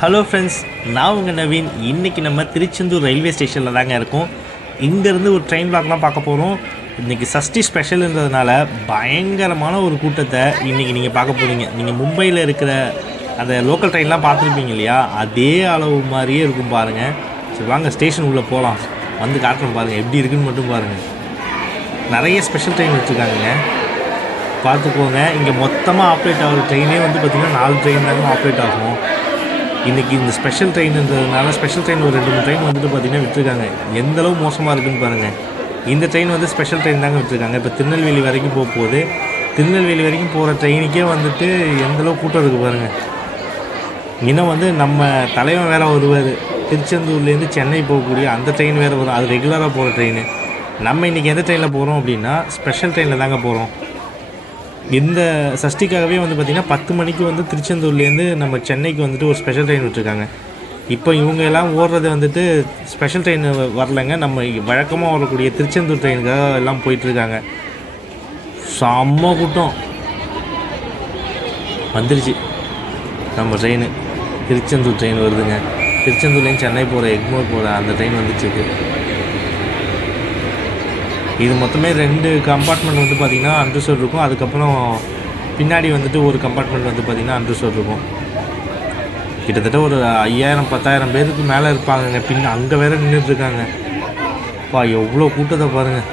Hello friends, நான் உங்கள் நவீன். இன்றைக்கி நம்ம திருச்செந்தூர் ரயில்வே ஸ்டேஷனில் தாங்க இருக்கோம். இங்கேருந்து ஒரு ட்ரெயின் பிளாக்லாம் பார்க்க போகிறோம். இன்றைக்கி சஷ்டி ஸ்பெஷலுன்றதுனால பயங்கரமான ஒரு கூட்டத்தை இன்றைக்கி நீங்கள் பார்க்க போகிறீங்க. நீங்கள் மும்பையில் இருக்கிற அந்த லோக்கல் ட்ரெயின்லாம் பார்த்துருப்பீங்க இல்லையா, அதே அளவு மாதிரியே இருக்கும் பாருங்கள். சரி வாங்க ஸ்டேஷன் உள்ளே போகலாம். வந்து காட்டுறோம் பாருங்கள் எப்படி இருக்குன்னு மட்டும் பாருங்கள். நிறைய ஸ்பெஷல் ட்ரெயின் வச்சுருக்காங்க, பார்த்துக்கோங்க. இங்கே மொத்தமாக ஆப்ரேட் ஆகிற ட்ரெயினே வந்து பார்த்திங்கன்னா 4 ட்ரெயின் தாங்க ஆப்ரேட் ஆகும். இன்றைக்கி இந்த ஸ்பெஷல் ட்ரெயின்ன்றதுனால ஸ்பெஷல் ட்ரெயின் ஒரு 2-3 ட்ரெயின் வந்துட்டு பார்த்திங்கன்னா விட்டுருக்காங்க. எந்தளவு மோசமாக இருக்குதுன்னு பாருங்கள். இந்த ட்ரெயின் வந்து ஸ்பெஷல் ட்ரெயின் தாங்க விட்டுருக்காங்க. இப்போ திருநெல்வேலி வரைக்கும் போகுது. திருநெல்வேலி வரைக்கும் போகிற ட்ரெயினுக்கே வந்துட்டு எந்தளவு கூட்டம் இருக்குது பாருங்கள். இன்னும் வந்து நம்ம தலைவன் வேறு வருவார். திருச்செந்தூர்லேருந்து சென்னை போகக்கூடிய அந்த ட்ரெயின் வேறு வரும். அது ரெகுலராக போகிற ட்ரெயின். நம்ம இன்றைக்கி எந்த ட்ரெயினில் போகிறோம் அப்படின்னா ஸ்பெஷல் ட்ரெயினில் தாங்க போகிறோம். இந்த சஷ்டிக்காகவே வந்து பார்த்திங்கன்னா 10 மணிக்கு வந்து திருச்செந்தூர்லேருந்து நம்ம சென்னைக்கு வந்துட்டு ஒரு ஸ்பெஷல் ட்ரெயின் விட்டுருக்காங்க. இப்போ இவங்க எல்லாம் ஓடுறது வந்துட்டு ஸ்பெஷல் ட்ரெயின் வரலைங்க, நம்ம வழக்கமாக வரக்கூடிய திருச்செந்தூர் ட்ரெயினுக்காக எல்லாம் போயிட்டுருக்காங்க. செம்ம கூட்டம் வந்துருச்சு. நம்ம ட்ரெயின் திருச்செந்தூர் ட்ரெயின் வருதுங்க. திருச்செந்தூர்லேருந்து சென்னை போகிற எக்மோர் போகிற அந்த ட்ரெயின் வந்துச்சுக்கு. இது மொத்தமே 2 கம்பார்ட்மெண்ட் வந்து பார்த்திங்கன்னா அன்ரிசர்வ் இருக்கும். அதுக்கப்புறம் பின்னாடி வந்துட்டு ஒரு கம்பார்ட்மெண்ட் வந்து பார்த்திங்கன்னா அன்ரிசர்வ் இருக்கும். கிட்டத்தட்ட ஒரு 5000-10,000 பேருக்கு மேலே இருப்பாங்கங்க. பின்ன அங்கே வேறு நின்றுட்டுருக்காங்க. எவ்வளோ கூட்டத்தை பாருங்கள்.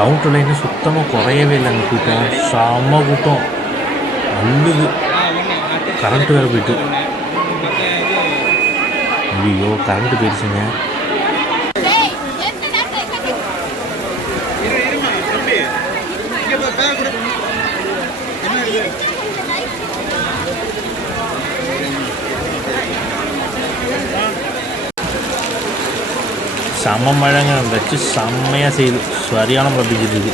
கவுண்டர் லைன்னு சுத்தமாக குறையவே இல்லைங்க. கூட்டம் செம்ம கூட்டம் அள்ளுது. கரண்ட்டு வேறு போயிட்டு, ஐயோ கரண்ட்டு போயிடுச்சுங்க. செம்ம மழைங்க வச்சு செம்மையாக செய்யுது. சரியான மழை பெஞ்சிட்டு இருக்கு.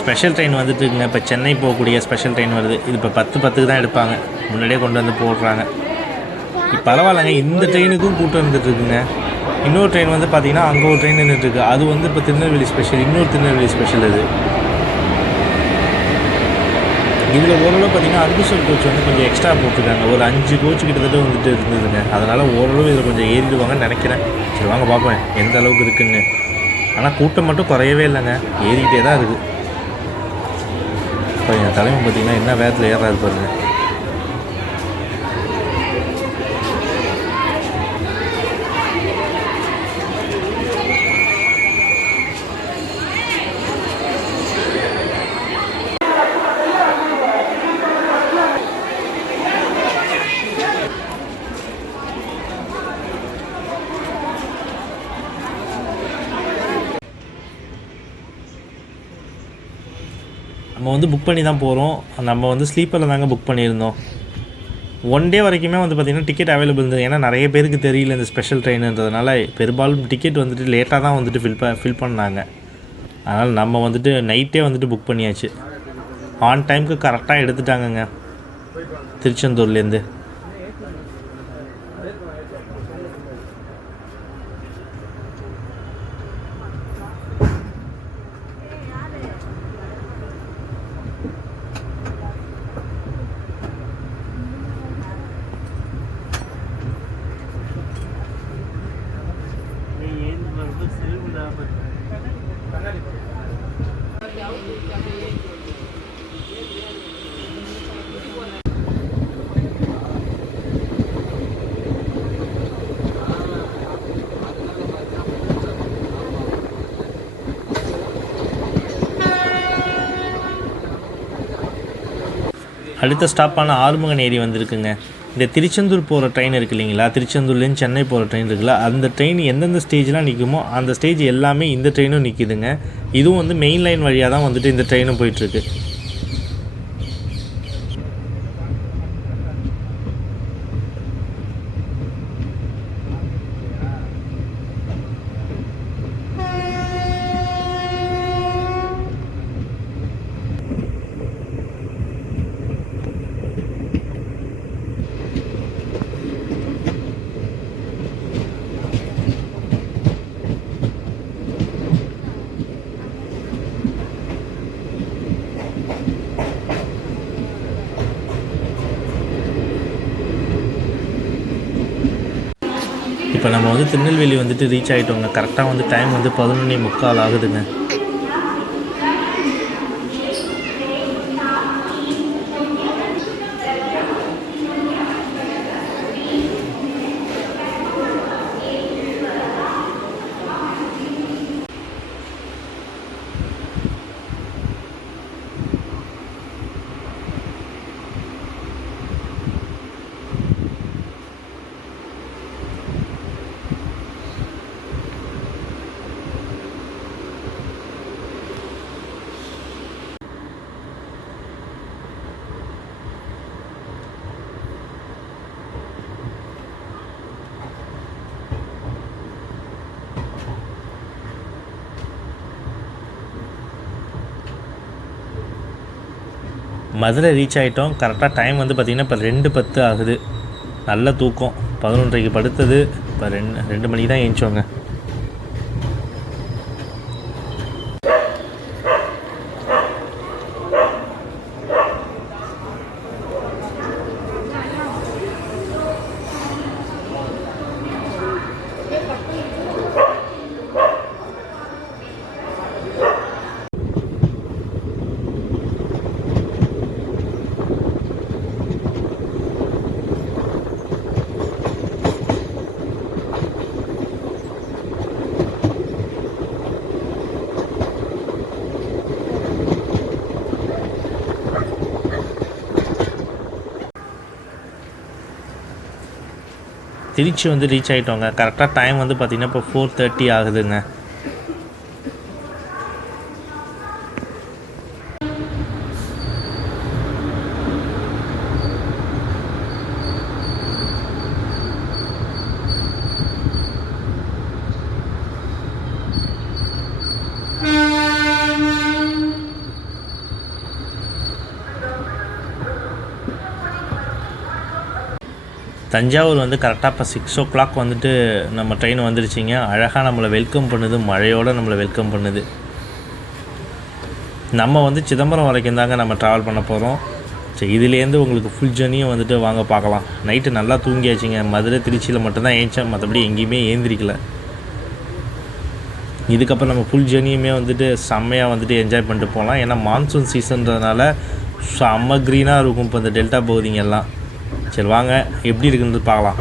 ஸ்பெஷல் ட்ரெயின் வந்துட்டு இருக்குங்க. இப்போ சென்னை போகக்கூடிய ஸ்பெஷல் ட்ரெயின் வருது. இது இப்போ 10:10க்கு தான் எடுப்பாங்க. முன்னாடியே கொண்டு வந்து போடுறாங்க. இப்போ பரவாயில்லைங்க, இந்த ட்ரெயினுக்கும் கூட்டம் இருந்துகிட்ருக்குங்க. இன்னொரு ட்ரெயின் வந்து பார்த்திங்கன்னா அங்கே ஒரு ட்ரெயின் நின்றுட்டுருக்கு. அது வந்து இப்போ திருநெல்வேலி ஸ்பெஷல், இன்னொரு திருநெல்வேலி ஸ்பெஷல் இது. இதில் ஓரளவு பார்த்திங்கன்னா அன்ரிசர்வ் கோச் வந்து கொஞ்சம் எக்ஸ்ட்ரா போட்டிருக்காங்க. ஒரு 5 கோச் கிட்டத்தட்ட வந்துட்டு இருந்ததுங்க. அதனால் ஓரளவு இதில் கொஞ்சம் ஏறிடுவாங்கன்னு நினைக்கிறேன். சரி வாங்க பார்ப்பேன் எந்த அளவுக்கு இருக்குதுன்னு. ஆனால் கூட்டம் மட்டும் குறையவே இல்லைங்க, ஏறிக்கிட்டே தான் இருக்குது. இப்போ என் தலைமை பார்த்திங்கன்னா என்ன வேகத்தில் ஏறா இருப்பாருங்க. நம்ம வந்து புக் பண்ணி தான் போகிறோம். நம்ம வந்து ஸ்லீப்பரில் தாங்க புக் பண்ணியிருந்தோம். 1 டே வரைக்குமே வந்து பார்த்திங்கன்னா டிக்கெட் அவைலபிள் இருந்தது. ஏன்னா நிறைய பேருக்கு தெரியல இந்த ஸ்பெஷல் ட்ரெயினுன்றதுனால பெரும்பாலும் டிக்கெட் வந்துட்டு லேட்டாக தான் வந்துட்டு ஃபில் பண்ணாங்க. அதனால் நம்ம வந்துட்டு நைட்டே வந்துட்டு புக் பண்ணியாச்சு. ஆன் டைமுக்கு கரெக்டாக எடுத்துட்டாங்கங்க திருச்செந்தூர்லேருந்து. அடுத்த ஸ்டாப்பான ஆறுமுகன் ஏரி வந்திருக்குங்க. இந்த திருச்செந்தூர் போகிற ட்ரெயின் இருக்குது இல்லைங்களா, திருச்செந்தூர்லேருந்து சென்னை போகிற ட்ரெயின் இருக்குல்ல, அந்த ட்ரெயின் எந்தெந்த ஸ்டேஜ்லாம் நிற்குமோ அந்த ஸ்டேஜ் எல்லாமே இந்த ட்ரெயினும் நிற்கிதுங்க. இதுவும் வந்து மெயின் லைன் வழியாக தான் வந்துட்டு இந்த ட்ரெயினும் போயிட்டுருக்கு. இப்போ நம்ம வந்து திருநெல்வேலி வந்துட்டு ரீச் ஆகிட்டோங்க. கரெக்டாக வந்து டைம் வந்து 11:45 ஆகுதுங்க. மதுரை ரீச் ஆகிட்டோம். கரெக்டாக டைம் வந்து பார்த்திங்கன்னா இப்போ 2:10 ஆகுது. நல்ல தூக்கம். 11:30க்கு படுத்தது, இப்போ 2 மணிக்கு தான் ஏந்திச்சோங்க. திருச்சி வந்து ரீச் ஆகிட்டோங்க. கரெக்டாக டைம் வந்து பார்த்திங்கன்னா இப்போ 4:30 ஆகுதுங்க. தஞ்சாவூர் வந்து கரெக்டாக இப்போ 6 வந்துட்டு நம்ம ட்ரெயின் வந்துருச்சிங்க. அழகாக நம்மளை வெல்கம் பண்ணுது, மழையோடு நம்மளை வெல்கம் பண்ணுது. நம்ம வந்து சிதம்பரம் வரைக்கும் தாங்க நம்ம ட்ராவல் பண்ண போகிறோம். சரி, இதுலேருந்து உங்களுக்கு ஃபுல் ஜர்னியும் வந்துட்டு வாங்க பார்க்கலாம். நைட்டு நல்லா தூங்கியாச்சுங்க. மதுரை திருச்சியில் மட்டும்தான் ஏஞ்சேன், மற்றபடி எங்கேயுமே ஏந்திரிக்கல. இதுக்கப்புறம் நம்ம ஃபுல் ஜர்னியுமே வந்துட்டு செம்மையாக வந்துட்டு என்ஜாய் பண்ணிட்டு போகலாம். ஏன்னா மான்சூன் சீசன்றதுனால செம்ம க்ரீனாக இருக்கும் இப்போ இந்த டெல்டா பகுதிங்கெல்லாம். சரி வாங்க எப்படி இருக்குன்றது பார்க்கலாம்.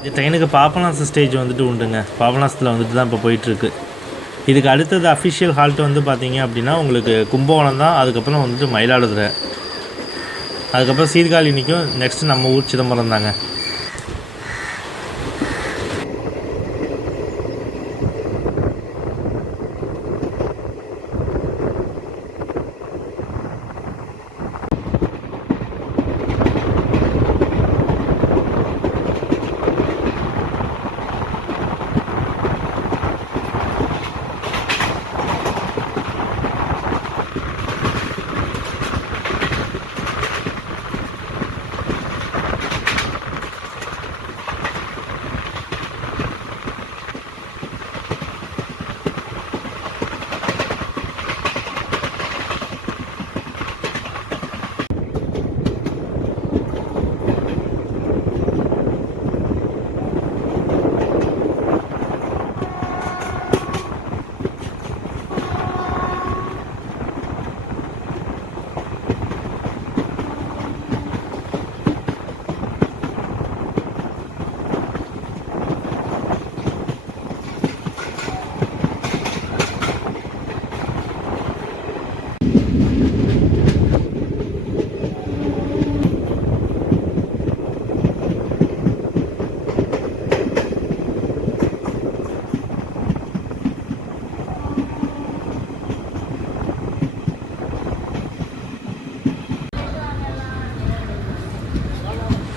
இந்த ட்ரெயினுக்கு பாபநாசம் ஸ்டேஜ் வந்துட்டு உண்டுங்க. பாபநாசத்தில் வந்துட்டு தான் இப்போ போயிட்டுருக்கு. இதுக்கு அடுத்தது அஃபிஷியல் ஹால்ட் வந்து பார்த்திங்க அப்படின்னா உங்களுக்கு கும்பகோணம் தான். அதுக்கப்புறம் வந்துட்டு மயிலாடுதுறை, அதுக்கப்புறம் சீர்காழி நிற்கும். நெக்ஸ்ட்டு நம்ம ஊர் சிதம்பரம் தாங்க.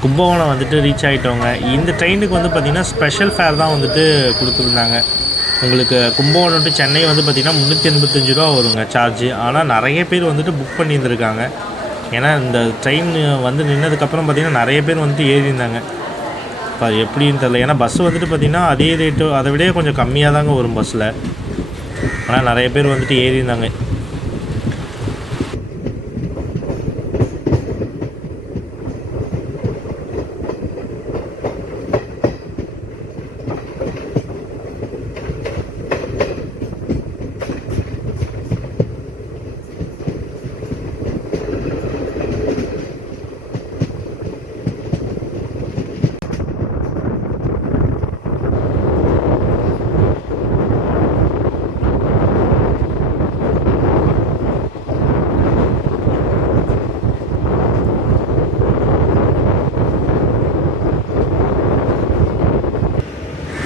கும்பகோணம் வந்துட்டு ரீச் ஆகிட்டோங்க. இந்த ட்ரெயினுக்கு வந்து பார்த்திங்கன்னா ஸ்பெஷல் ஃபேர் தான் வந்துட்டு கொடுத்துருந்தாங்க. உங்களுக்கு கும்பகோணம் டு சென்னை வந்து பார்த்திங்கன்னா 385 ரூபா வருங்க சார்ஜு. ஆனால் நிறைய பேர் வந்துட்டு புக் பண்ணியிருந்துருக்காங்க. ஏன்னா இந்த ட்ரெயின் வந்து நின்னதுக்கப்புறம் பார்த்திங்கன்னா நிறைய பேர் வந்துட்டு ஏறியிருந்தாங்க. இப்போ அது எப்படின்னு தெரில. ஏன்னா பஸ்ஸு வந்துட்டு பார்த்திங்கன்னா அதே ரேட்டு அதை விட கொஞ்சம் கம்மியாக தாங்க வரும் பஸ்ஸில். ஆனால் நிறைய பேர் வந்துட்டு ஏறியிருந்தாங்க.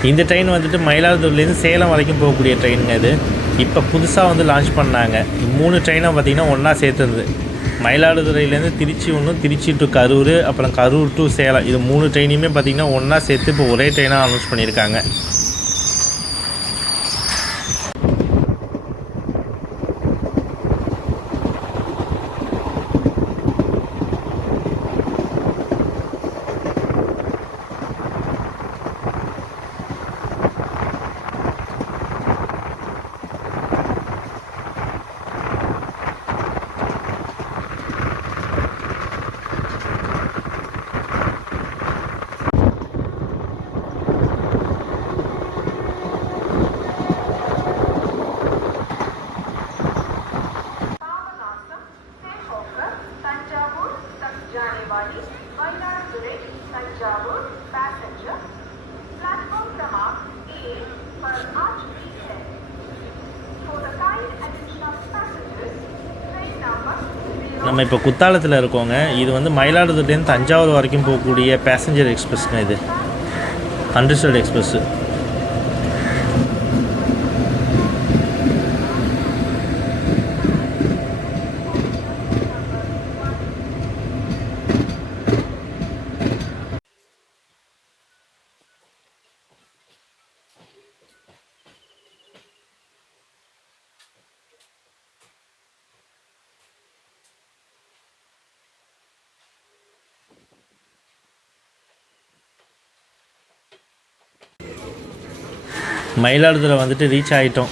இந்த ட்ரெயின் வந்துட்டு மயிலாடுதுறையிலேருந்து சேலம் வரைக்கும் போகக்கூடிய ட்ரெயினுங்க இது. இப்போ புதுசாக வந்து லான்ச் பண்ணாங்க. 3 ட்ரெயினாக பார்த்திங்கன்னா ஒன்றா சேர்த்துருது. மயிலாடுதுறையிலேருந்து திருச்சி ஒன்று, திருச்சி டு கரூர், அப்புறம் கரூர் டு சேலம், இது 3 ட்ரெயினையுமே பார்த்திங்கன்னா ஒன்றா சேர்த்து இப்போ ஒரே ட்ரெயினாக அனௌன்ஸ் பண்ணியிருக்காங்க. Mayiladuthurai, Thanjavur, passenger, platform number A for Arch Weekend. For the kind attention of passengers, train number 0. நம்ம இப்போ குத்தாலத்தில் இருக்கோங்க. இது வந்து மயிலாடுதுறையிலேருந்து தஞ்சாவூர் வரைக்கும் போகக்கூடிய பேசஞ்சர் எக்ஸ்பிரஸ்ங்க. இது அண்டர்ஸ்டாண்ட் எக்ஸ்பிரஸ்ஸு. மயிலாடுதுறை வந்துட்டு ரீச் ஆகிட்டோம்.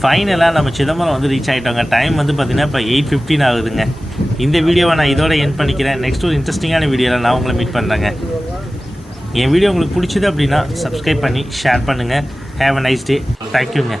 ஃபைனலாக நம்ம சிதம்பரம் வந்து ரீச் ஆகிட்டோங்க. டைம் வந்து பார்த்திங்கன்னா இப்போ 8:15 ஆகுதுங்க. இந்த வீடியோவை நான் இதோட எண்ட் பண்ணிக்கிறேன். நெக்ஸ்ட் ஒரு இன்ட்ரெஸ்டிங்கான வீடியோவில் நான் உங்களை மீட் பண்ணுறேங்க. என் வீடியோ உங்களுக்கு பிடிச்சிது அப்படின்னா சப்ஸ்கிரைப் பண்ணி ஷேர் பண்ணுங்கள். Have a nice day. தேங்க்யூங்க.